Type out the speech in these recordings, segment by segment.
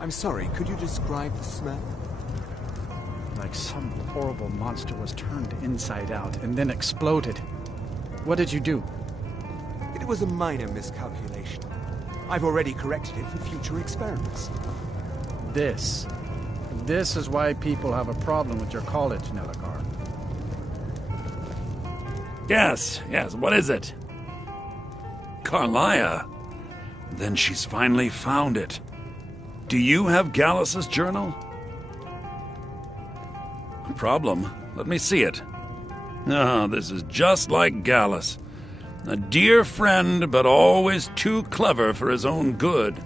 I'm sorry, could you describe the smell? Like some horrible monster was turned inside out and then exploded. What did you do? It was a minor miscalculation. I've already corrected it for future experiments. This is why people have a problem with your college, Nelagar. Yes, what is it? Carlia. Then she's finally found it. Do you have Gallus's journal? A problem? Let me see it. Ah, this is just like Gallus. A dear friend, but always too clever for his own good.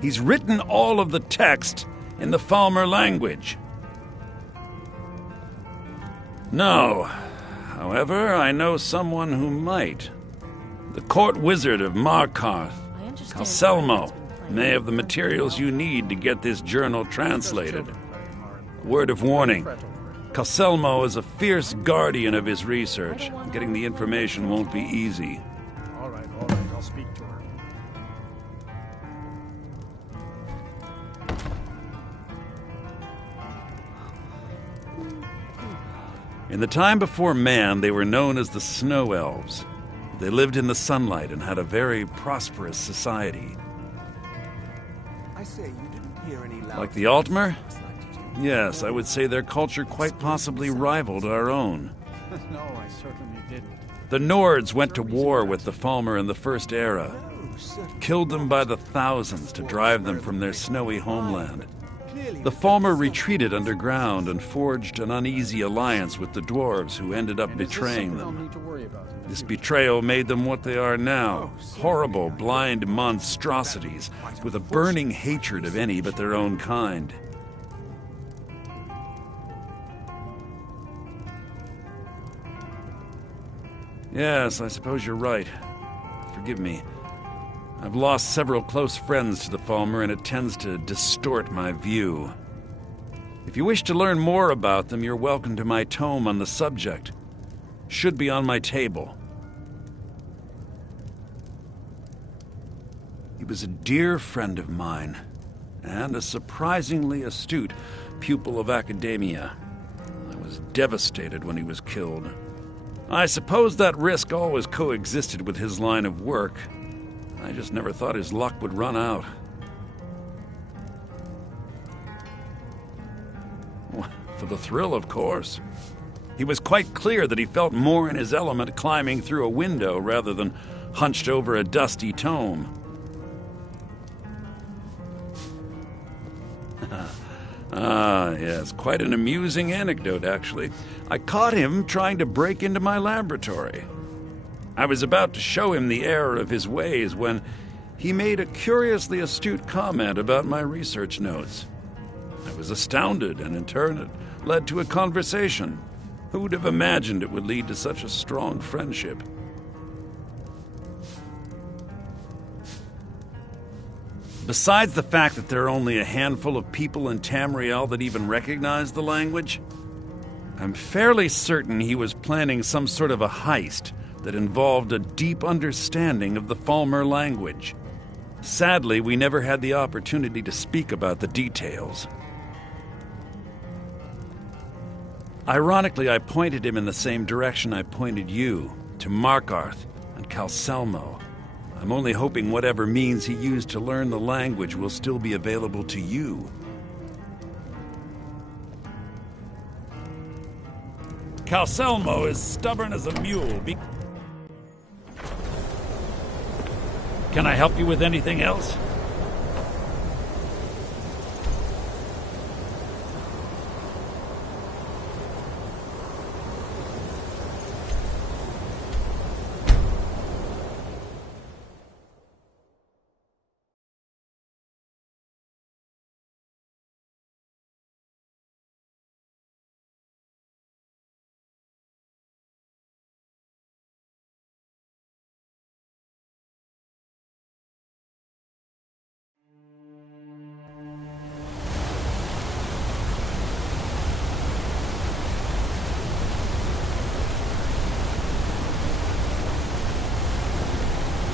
He's written all of the text in the Falmer language. No. However, I know someone who might. The court wizard of Markarth, Calselmo, may have the materials you need to get this journal translated. Word of warning. Calselmo is a fierce guardian of his research. Getting the information won't be easy. All right, I'll speak to her. In the time before man, they were known as the Snow Elves. They lived in the sunlight and had a very prosperous society. I say, you didn't hear any loud... Like the Altmer? last night, did you? Yes, I would say their culture quite possibly rivaled our own. No, I certainly didn't. The Nords went to war with the Falmer in the First Era, No, certainly. killed them by the thousands to drive them from their snowy homeland. The Falmer retreated underground and forged an uneasy alliance with the dwarves, who ended up betraying them. This betrayal made them what they are now, horrible, blind monstrosities with a burning hatred of any but their own kind. Yes, I suppose you're right. Forgive me. I've lost several close friends to the Falmer, and it tends to distort my view. If you wish to learn more about them, you're welcome to my tome on the subject. Should be on my table. He was a dear friend of mine, and a surprisingly astute pupil of academia. I was devastated when he was killed. I suppose that risk always coexisted with his line of work. I just never thought his luck would run out. For the thrill, of course. He was quite clear that he felt more in his element climbing through a window rather than hunched over a dusty tome. Ah, yes, quite an amusing anecdote, actually. I caught him trying to break into my laboratory. I was about to show him the error of his ways when he made a curiously astute comment about my research notes. I was astounded, and in turn it led to a conversation. Who would have imagined it would lead to such a strong friendship? Besides the fact that there are only a handful of people in Tamriel that even recognize the language, I'm fairly certain he was planning some sort of a heist that involved a deep understanding of the Falmer language. Sadly, we never had the opportunity to speak about the details. Ironically, I pointed him in the same direction I pointed you, to Markarth and Calselmo. I'm only hoping whatever means he used to learn the language will still be available to you. Calselmo is stubborn as a mule. Can I help you with anything else?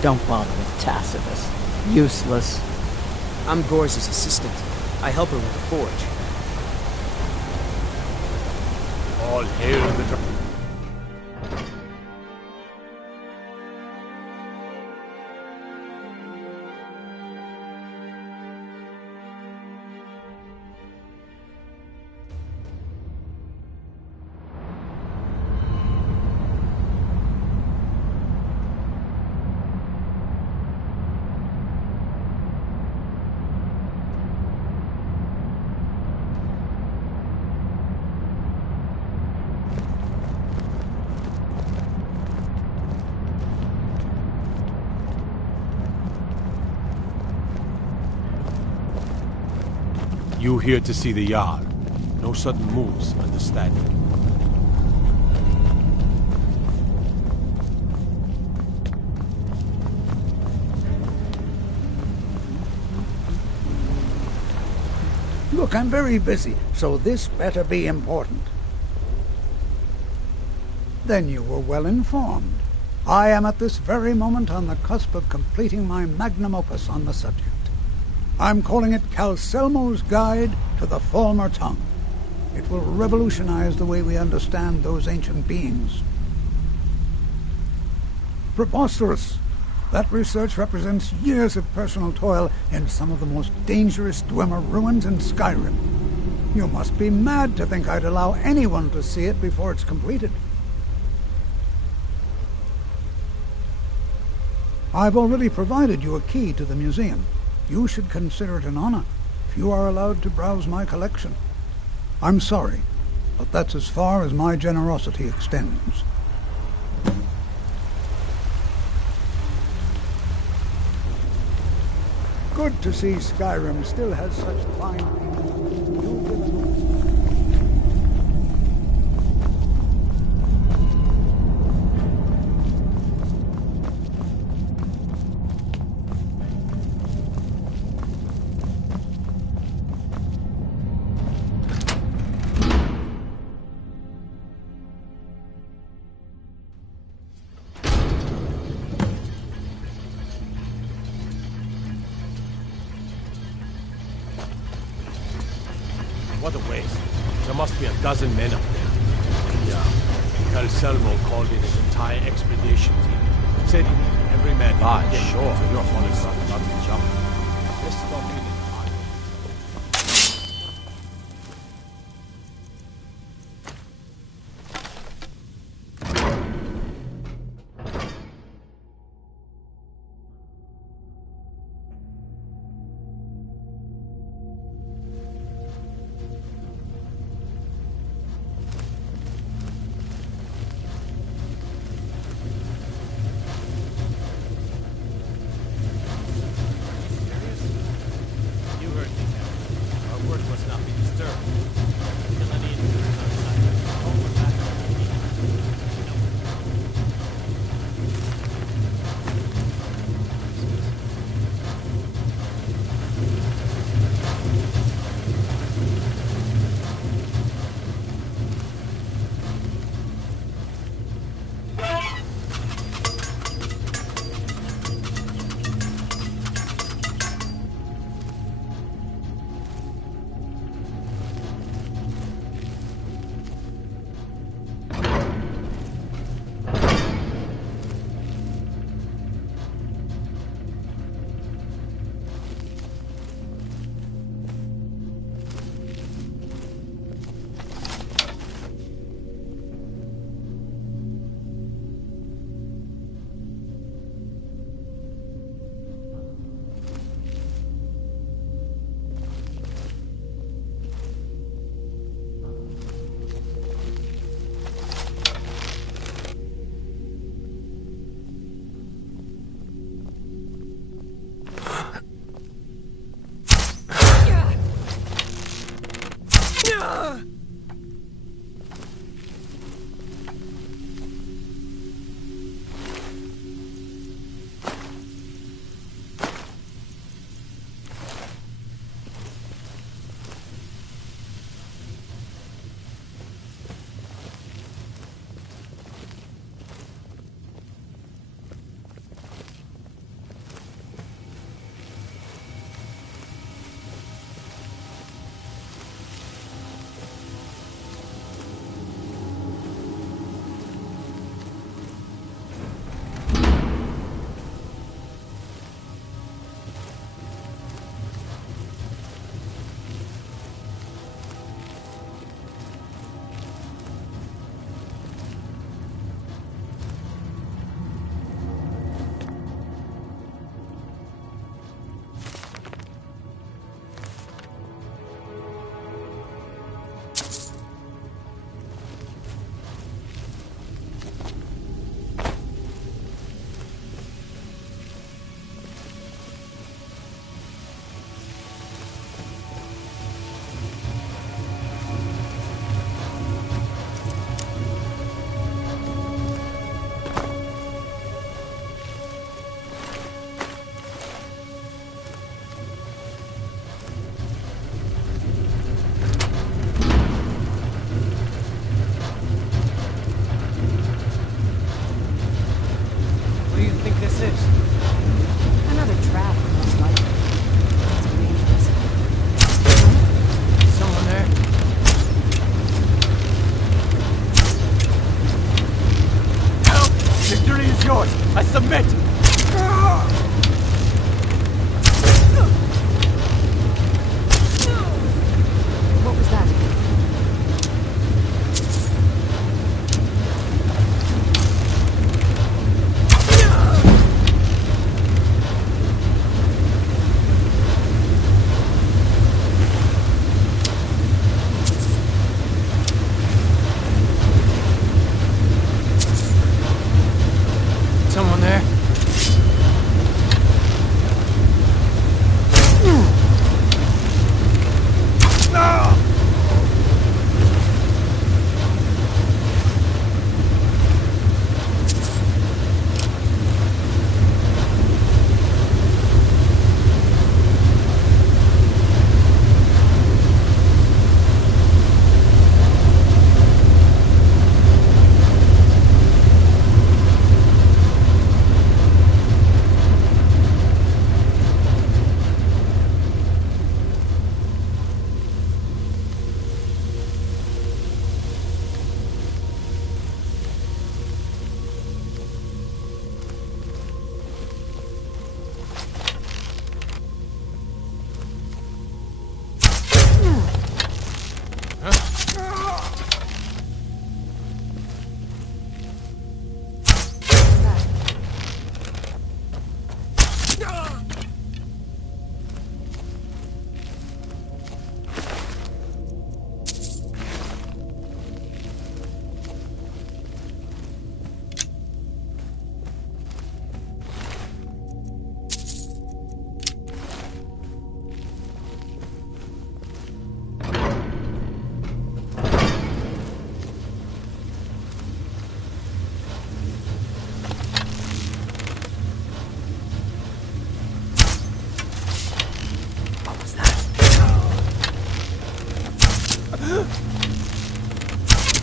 Don't bother with Tacitus. Useless. I'm Gore's assistant. I help her with the forge. All hail the You here to see the Jarl. No sudden moves, understand? Look, I'm very busy, so this better be important. Then you were well informed. I am at this very moment on the cusp of completing my magnum opus on the subject. I'm calling it Calcelmo's Guide to the Falmer Tongue. It will revolutionize the way we understand those ancient beings. Preposterous! That research represents years of personal toil in some of the most dangerous Dwemer ruins in Skyrim. You must be mad to think I'd allow anyone to see it before it's completed. I've already provided you a key to the museum. You should consider it an honor if you are allowed to browse my collection. I'm sorry, but that's as far as my generosity extends. Good to see Skyrim still has such fine people. You'll get a What a waste. There must be a dozen men up there. Yeah. Calcelmo called in his entire expedition team. Said he needed every man he could get sure. to your holy son not to jump. Let's stop in the fire.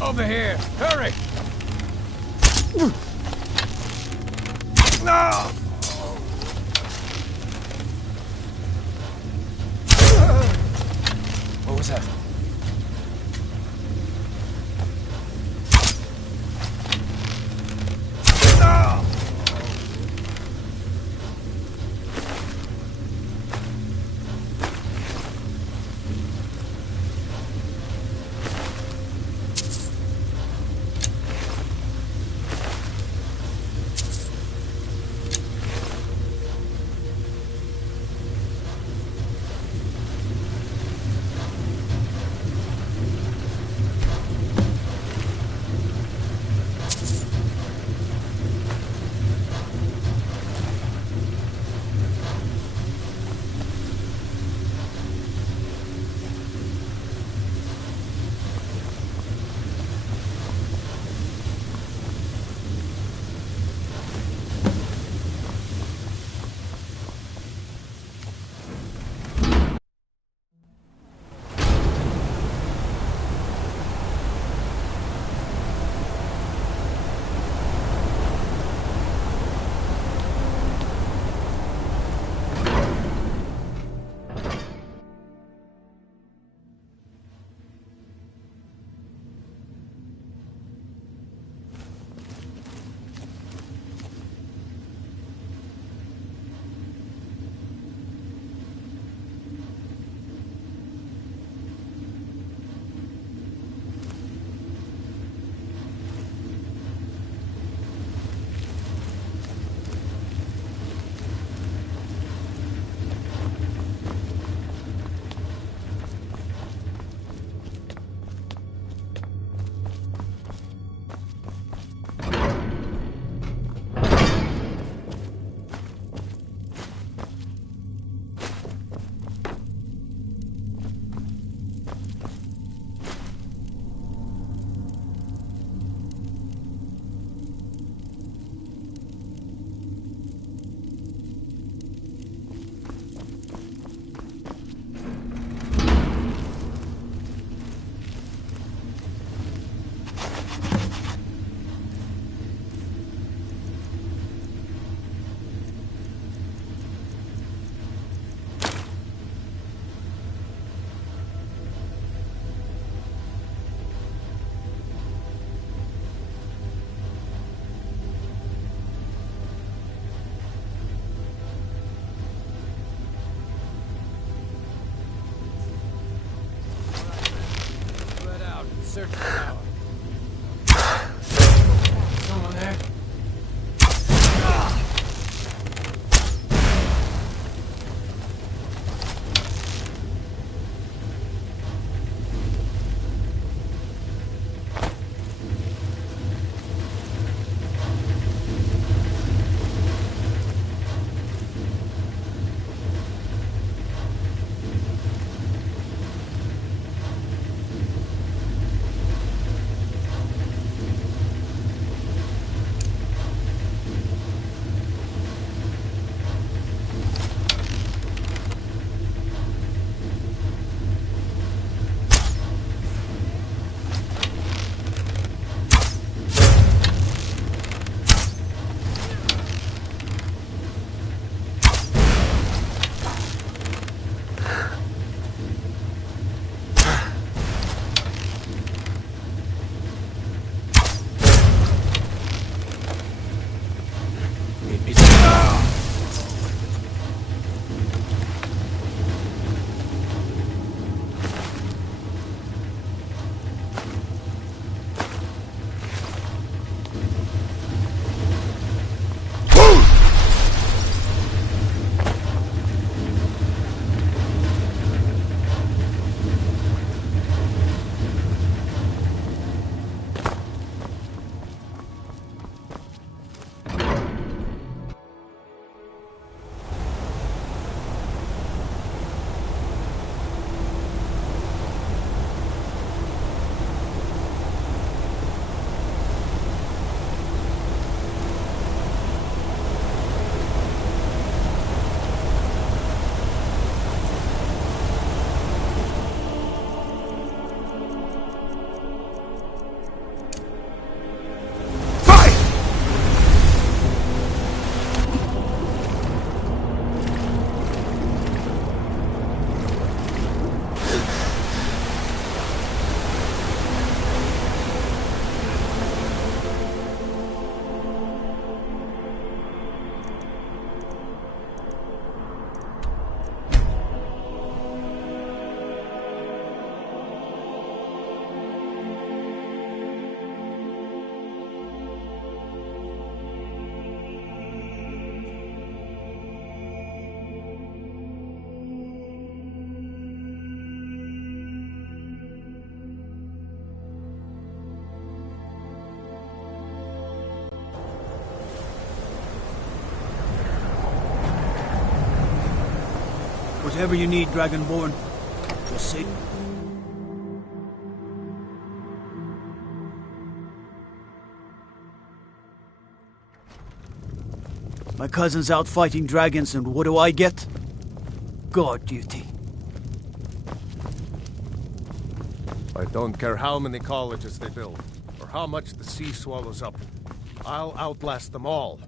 Over here! Hurry! No! What was that? No! Whatever you need, Dragonborn. Just say... My cousin's out fighting dragons, and what do I get? Guard duty. I don't care how many colleges they build, or how much the sea swallows up. I'll outlast them all.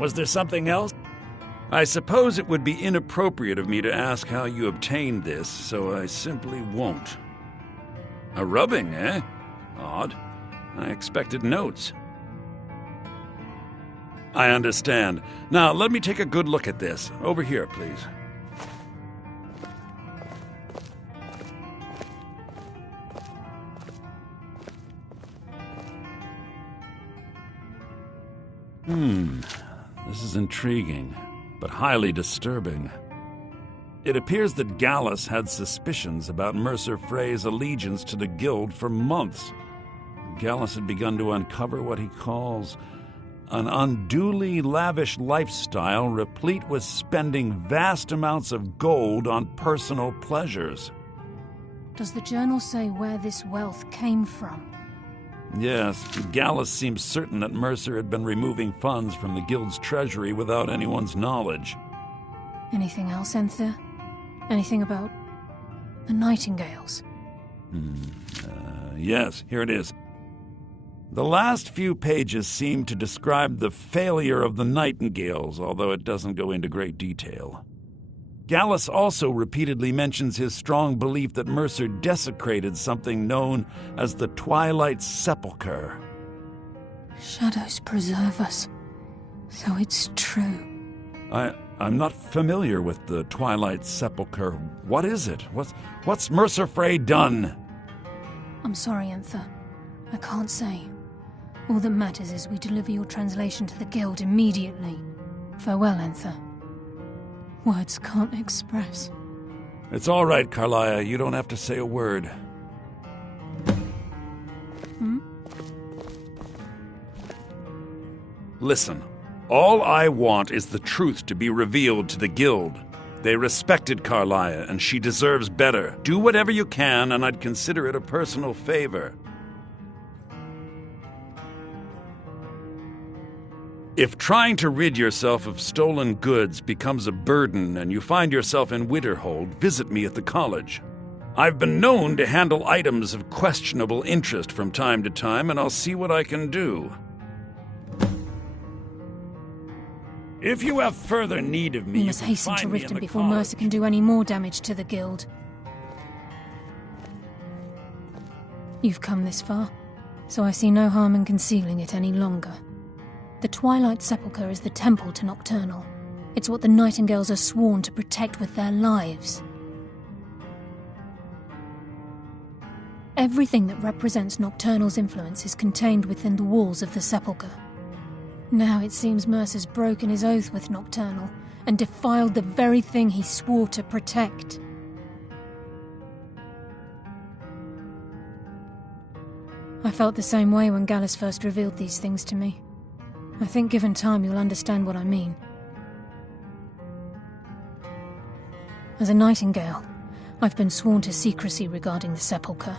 Was there something else? I suppose it would be inappropriate of me to ask how you obtained this, so I simply won't. A rubbing, eh? Odd. I expected notes. I understand. Now, let me take a good look at this. Over here, please. This is intriguing, but highly disturbing. It appears that Gallus had suspicions about Mercer Frey's allegiance to the Guild for months. Gallus had begun to uncover what he calls an unduly lavish lifestyle replete with spending vast amounts of gold on personal pleasures. Does the journal say where this wealth came from? Yes, Gallus seems certain that Mercer had been removing funds from the Guild's treasury without anyone's knowledge. Anything else, Enther? Anything about the Nightingales? Yes, here it is. The last few pages seem to describe the failure of the Nightingales, although it doesn't go into great detail. Gallus also repeatedly mentions his strong belief that Mercer desecrated something known as the Twilight Sepulchre. Shadows preserve us, so it's true. I'm not familiar with the Twilight Sepulchre. What is it? What's Mercer Frey done? I'm sorry, Enther. I can't say. All that matters is we deliver your translation to the Guild immediately. Farewell, Enther. Words can't express. It's all right, Carlia. You don't have to say a word. Listen, all I want is the truth to be revealed to the Guild. They respected Carlia, and she deserves better. Do whatever you can, and I'd consider it a personal favor. If trying to rid yourself of stolen goods becomes a burden and you find yourself in Winterhold, visit me at the college. I've been known to handle items of questionable interest from time to time, and I'll see what I can do. If you have further need of me, We must hasten to find me in Riften the before college. Mercer can do any more damage to the Guild. You've come this far, so I see no harm in concealing it any longer. The Twilight Sepulchre is the temple to Nocturnal. It's what the Nightingales are sworn to protect with their lives. Everything that represents Nocturnal's influence is contained within the walls of the Sepulchre. Now it seems Mercer's broken his oath with Nocturnal and defiled the very thing he swore to protect. I felt the same way when Gallus first revealed these things to me. I think given time you'll understand what I mean. As a Nightingale, I've been sworn to secrecy regarding the Sepulchre.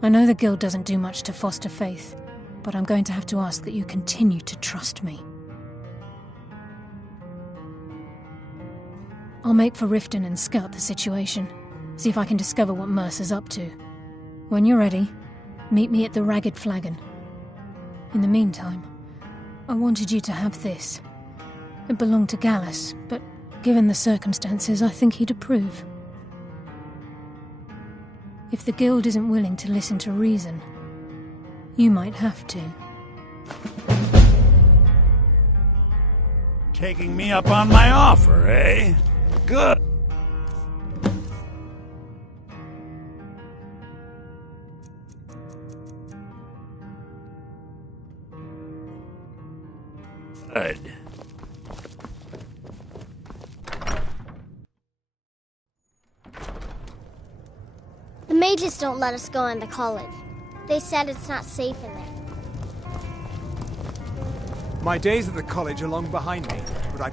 I know the Guild doesn't do much to foster faith, but I'm going to have to ask that you continue to trust me. I'll make for Riften and scout the situation, see if I can discover what Mercer's up to. When you're ready, meet me at the Ragged Flagon. In the meantime, I wanted you to have this. It belonged to Gallus, but given the circumstances, I think he'd approve. If the Guild isn't willing to listen to reason, you might have to. Taking me up on my offer, eh? Good. Good. The mages don't let us go into college. They said it's not safe in there. My days at the college are long behind me, but I...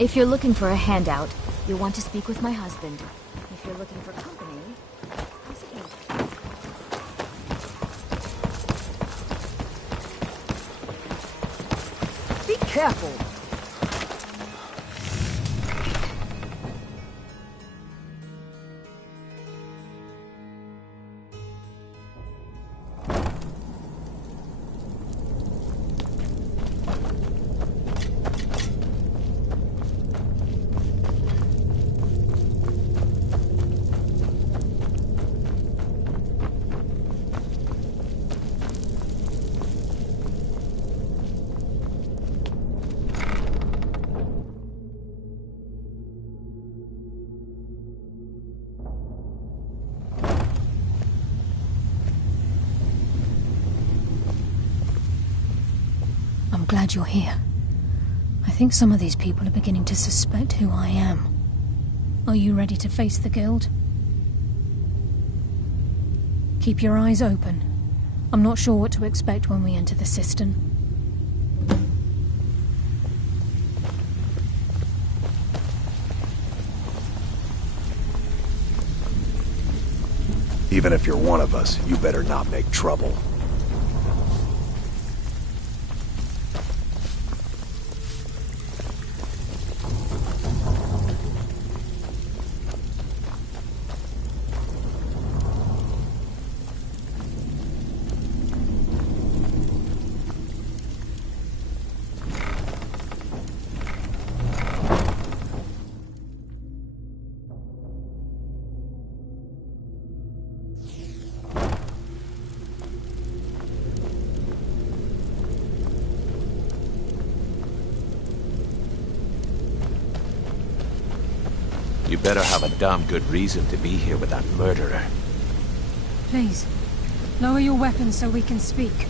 If you're looking for a handout, you'll want to speak with my husband. If you're looking for company, how's it going? Be careful! I'm glad you're here. I think some of these people are beginning to suspect who I am. Are you ready to face the Guild? Keep your eyes open. I'm not sure what to expect when we enter the cistern. Even if you're one of us, you better not make trouble. You better have a damn good reason to be here with that murderer. Please, lower your weapons so we can speak.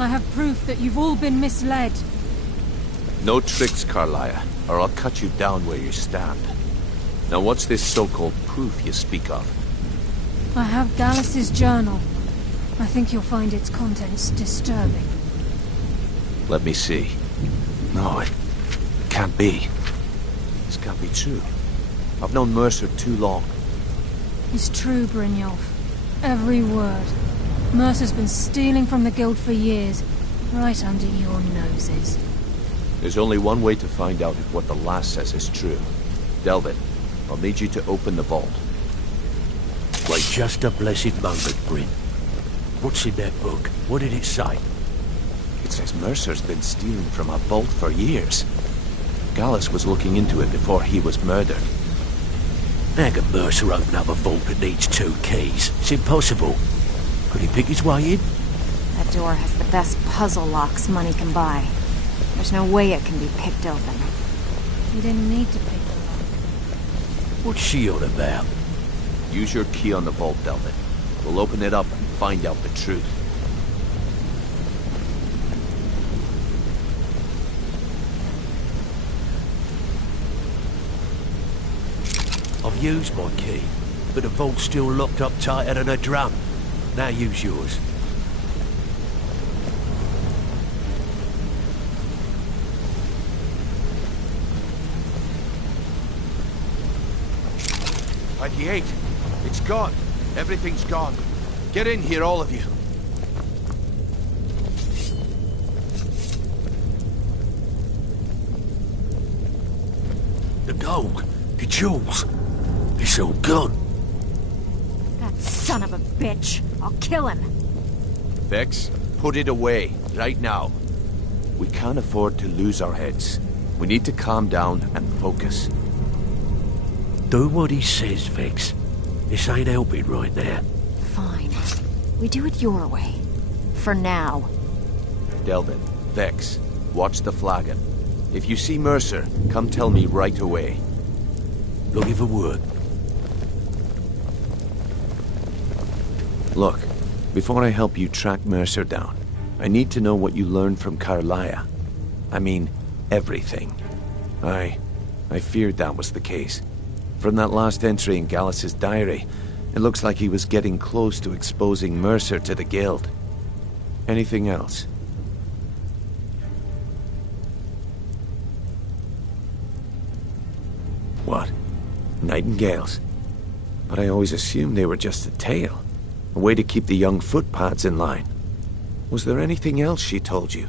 I have proof that you've all been misled. No tricks, Carlia, or I'll cut you down where you stand. Now what's this so-called proof you speak of? I have Dallas's journal. I think you'll find its contents disturbing. Let me see. No, it can't be. This can't be true. I've known Mercer too long. It's true, Brynjolf. Every word. Mercer's been stealing from the Guild for years, right under your noses. There's only one way to find out if what the lass says is true. Delvin, I'll need you to open the vault. Wait just a blessed moment, Bryn. What's in that book? What did it say? It says Mercer's been stealing from a vault for years. Gallus was looking into it before he was murdered. How can Mercer open up a vault that needs 2 keys? It's impossible. Could he pick his way in? That door has the best puzzle locks money can buy. There's no way it can be picked open. You didn't need to pick the lock. What's she on about? Use your key on the vault, Delvin. We'll open it up and find out the truth. I've used my key, but the vault's still locked up tighter than a drum. Now use yours. It's gone. Everything's gone. Get in here, all of you. The gold, the jewels, it's all gone. That son of a bitch! I'll kill him! Vex, put it away, right now. We can't afford to lose our heads. We need to calm down and focus. Do what he says, Vex. This ain't helping right now. Fine. We do it your way. For now. Delvin, Vex, watch the flagon. If you see Mercer, come tell me right away. Looking for work. Look, before I help you track Mercer down, I need to know what you learned from Carlia. I mean, everything. I feared that was the case. From that last entry in Gallus's diary, it looks like he was getting close to exposing Mercer to the Guild. Anything else? what? Nightingales. But I always assumed they were just a tale. A way to keep the young footpads in line. Was there anything else she told you?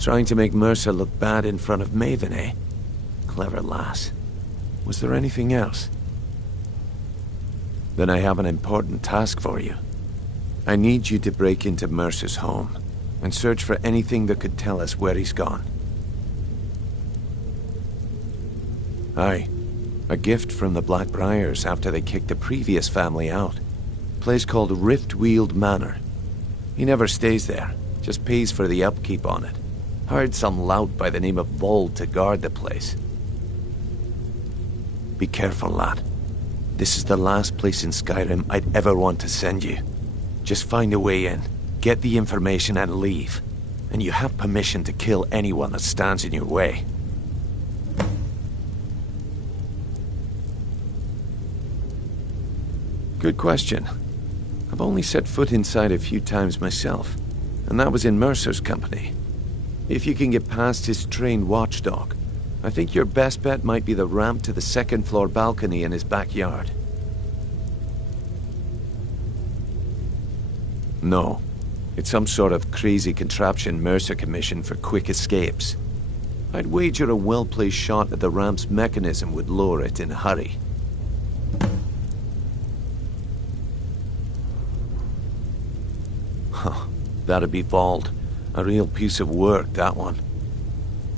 Trying to make Mercer look bad in front of Maven, eh? Clever lass. Was there anything else? Then I have an important task for you. I need you to break into Mercer's home and search for anything that could tell us where he's gone. Aye. A gift from the Blackbriars after they kicked the previous family out. Place called Riftweald Manor. He never stays there, just pays for the upkeep on it. Hired some lout by the name of Vold to guard the place. Be careful, lad. This is the last place in Skyrim I'd ever want to send you. Just find a way in, get the information and leave. And you have permission to kill anyone that stands in your way. Good question. I've only set foot inside a few times myself, and that was in Mercer's company. If you can get past his trained watchdog, I think your best bet might be the ramp to the second-floor balcony in his backyard. No. It's some sort of crazy contraption Mercer commissioned for quick escapes. I'd wager a well-placed shot at the ramp's mechanism would lower it in a hurry. Huh. That'd be Vold. A real piece of work, that one.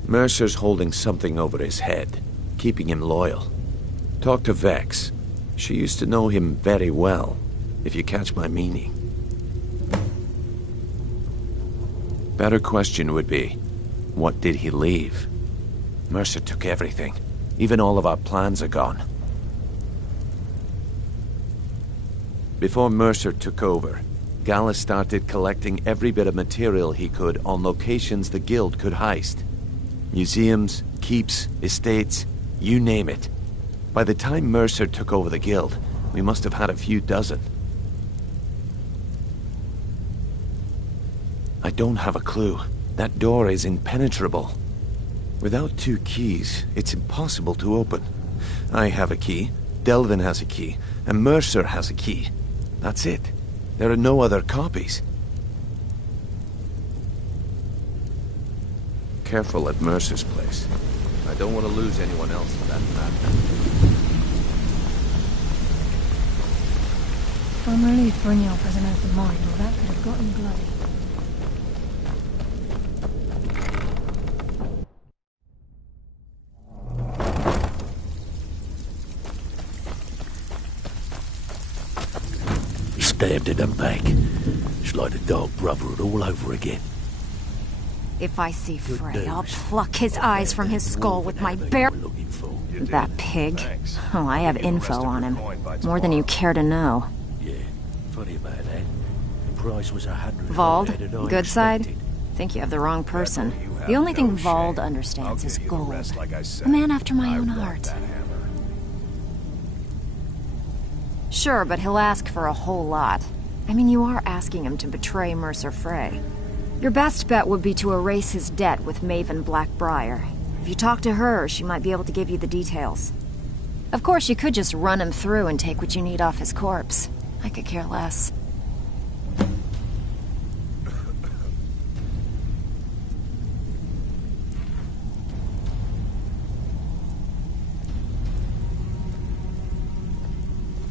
Mercer's holding something over his head, keeping him loyal. Talk to Vex. She used to know him very well, if you catch my meaning. Better question would be, what did he leave? Mercer took everything. Even all of our plans are gone. Before Mercer took over, Gallus started collecting every bit of material he could on locations the Guild could heist. Museums, keeps, estates, you name it. By the time Mercer took over the Guild, we must have had a few dozen. I don't have a clue. That door is impenetrable. Without 2 keys, it's impossible to open. I have a key, Delvin has a key, and Mercer has a key. That's it. There are no other copies. Careful at Mercer's place. I don't want to lose anyone else to that madman. I'm relieved Brynjolf has an open mind, or that could have gotten bloody. Stabbed in the back. It's like the Dark Brotherhood all over again. If I see Frey, I'll pluck his eyes from his skull with my bare... That pig. Oh, I have info on him. More than you care to know. Yeah, funny about that. The price was 100. Vold, good side? Think you have the wrong person. The only thing Vold understands is gold. A man after my own heart. Sure, but he'll ask for a whole lot. I mean, you are asking him to betray Mercer Frey. Your best bet would be to erase his debt with Maven Blackbriar. If you talk to her, she might be able to give you the details. Of course, you could just run him through and take what you need off his corpse. I could care less.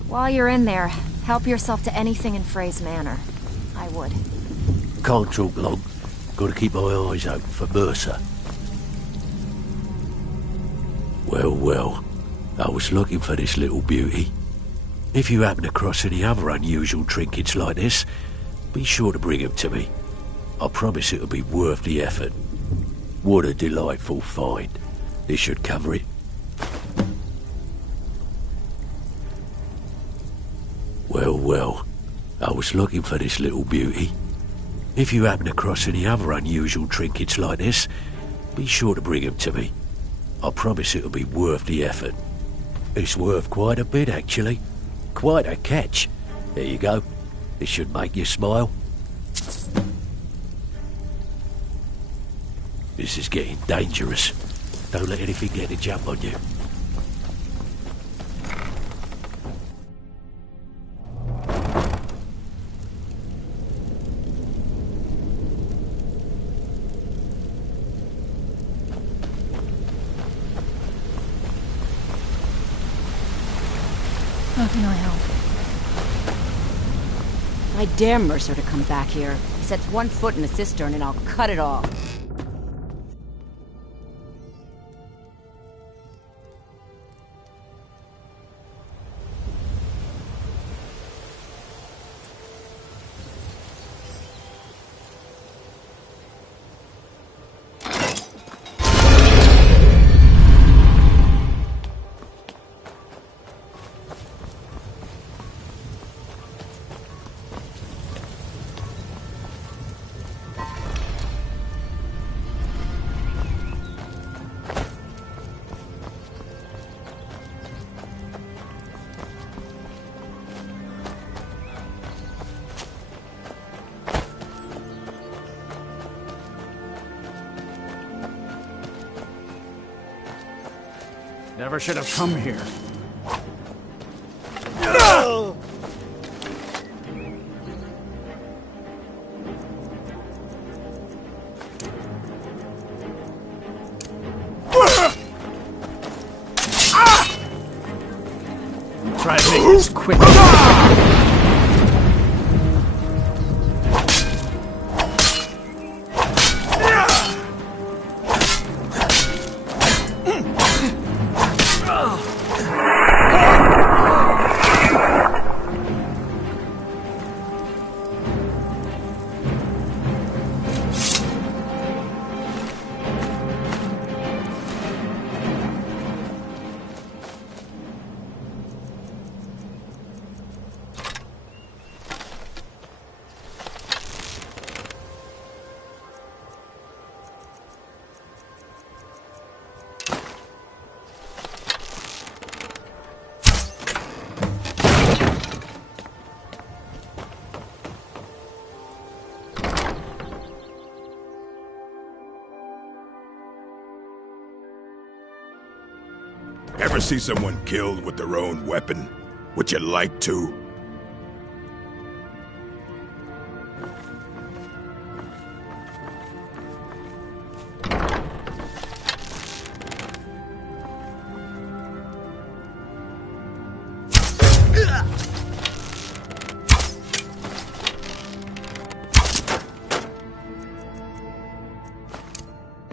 While you're in there, help yourself to anything in Frey's manor. I would. Can't talk long. Gotta keep my eyes open for Mercer. Well, well. I was looking for this little beauty. If you happen across any other unusual trinkets like this, be sure to bring them to me. I promise it'll be worth the effort. What a delightful find. This should cover it. Well, well. I was looking for this little beauty. If you happen across any other unusual trinkets like this, be sure to bring them to me. I promise it'll be worth the effort. It's worth quite a bit, actually. Quite a catch. There you go. This should make you smile. This is getting dangerous. Don't let anything get a jump on you. How can I help? I dare Mercer to come back here. He sets one foot in the cistern and I'll cut it off. Never should have come here. Try to make this quick. Ever see someone killed with their own weapon? Would you like to?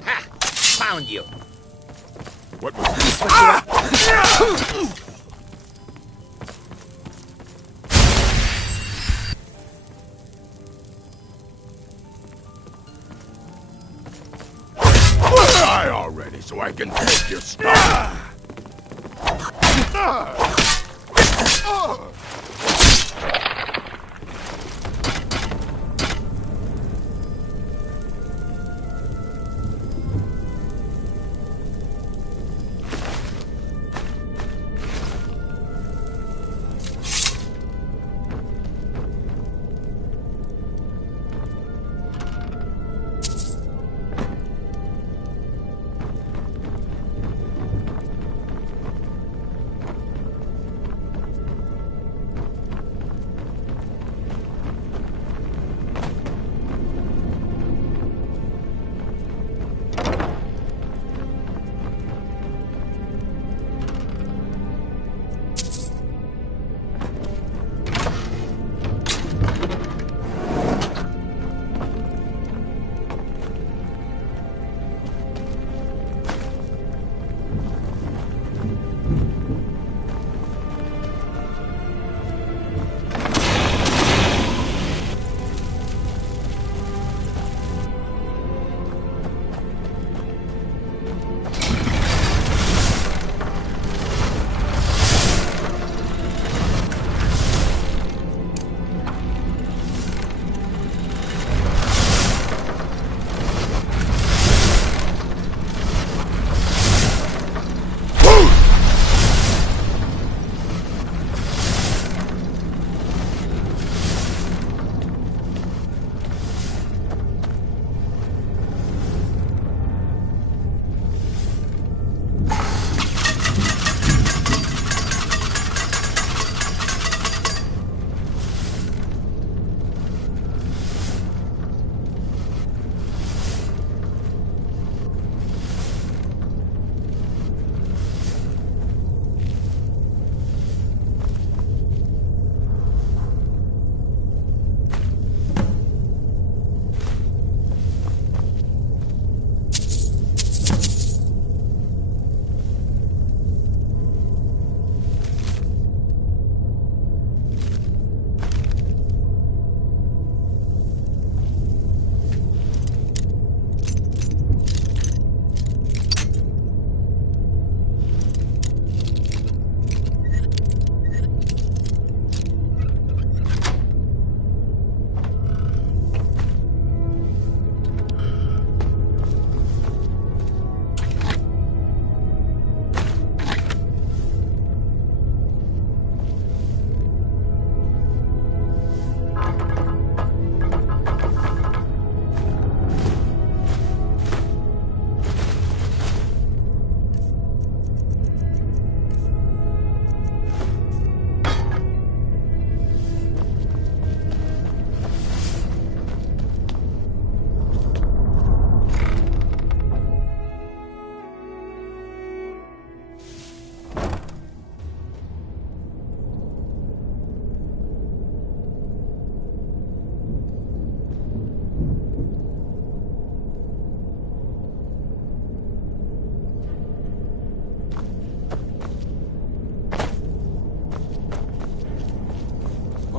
Ha! Found you! What was this? Die already so I can take your stuff!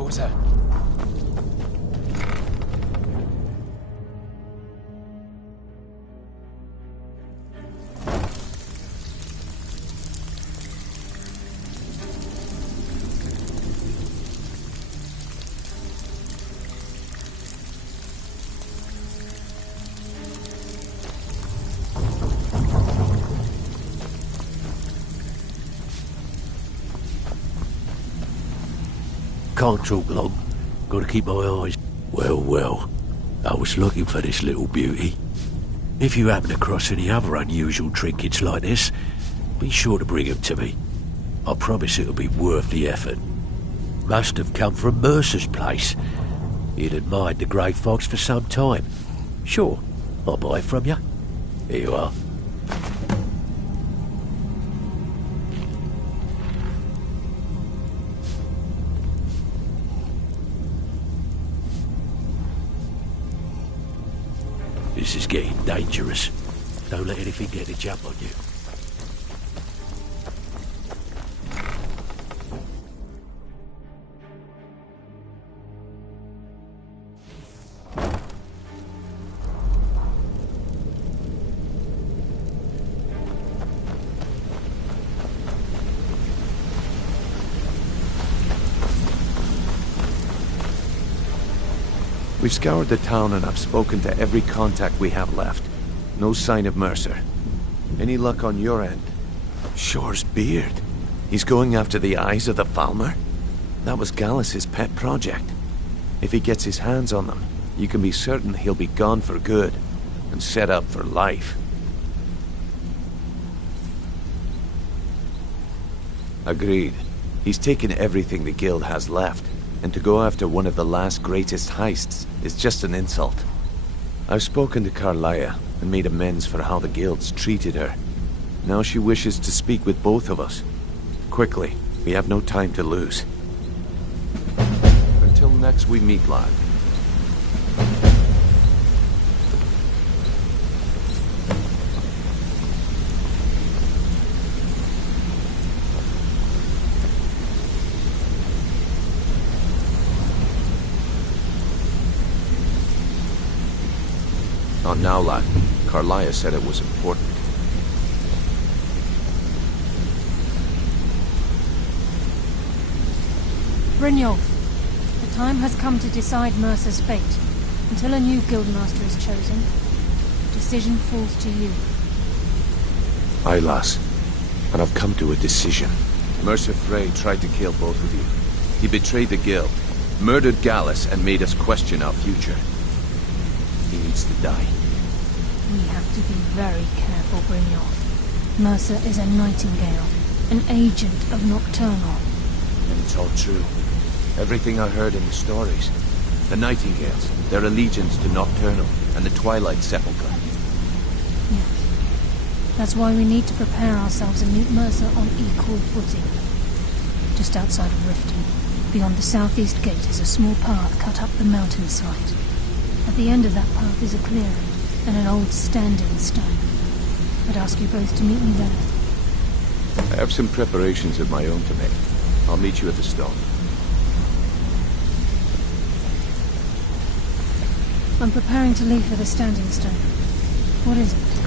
was her. Can't talk long. Gotta keep my eyes. Well, well. I was looking for this little beauty. If you happen across any other unusual trinkets like this, be sure to bring them to me. I promise it'll be worth the effort. Must have come from Mercer's place. He'd admired the grey fox for some time. Sure, I'll buy it from you. Here you are. This is getting dangerous. Don't let anything get a jump on you. We've scoured the town and I've spoken to every contact we have left. No sign of Mercer. Any luck on your end? Shore's beard. He's going after the eyes of the Falmer? That was Gallus's pet project. If he gets his hands on them, you can be certain he'll be gone for good and set up for life. Agreed. He's taken everything the guild has left, and to go after one of the last greatest heists is just an insult. I've spoken to Carlia and made amends for how the guilds treated her. Now she wishes to speak with both of us. Quickly, we have no time to lose. Until next we meet, lad. Not now, lad. Carlia said it was important. Brynjolf, the time has come to decide Mercer's fate. Until a new guildmaster is chosen, the decision falls to you. Aye, lass. And I've come to a decision. Mercer Frey tried to kill both of you. He betrayed the guild, murdered Gallus, and made us question our future. He needs to die. We have to be very careful, Brynjolf. Mercer is a nightingale, an agent of Nocturnal. And it's all true. Everything I heard in the stories. The Nightingales, their allegiance to Nocturnal, and the Twilight Sepulchre. Yes. That's why we need to prepare ourselves and meet Mercer on equal footing. Just outside of Riften, beyond the southeast gate, is a small path cut up the mountainside. At the end of that path is a clearing, and an old standing stone. I'd ask you both to meet me there. I have some preparations of my own to make. I'll meet you at the stone. I'm preparing to leave for the standing stone. What is it?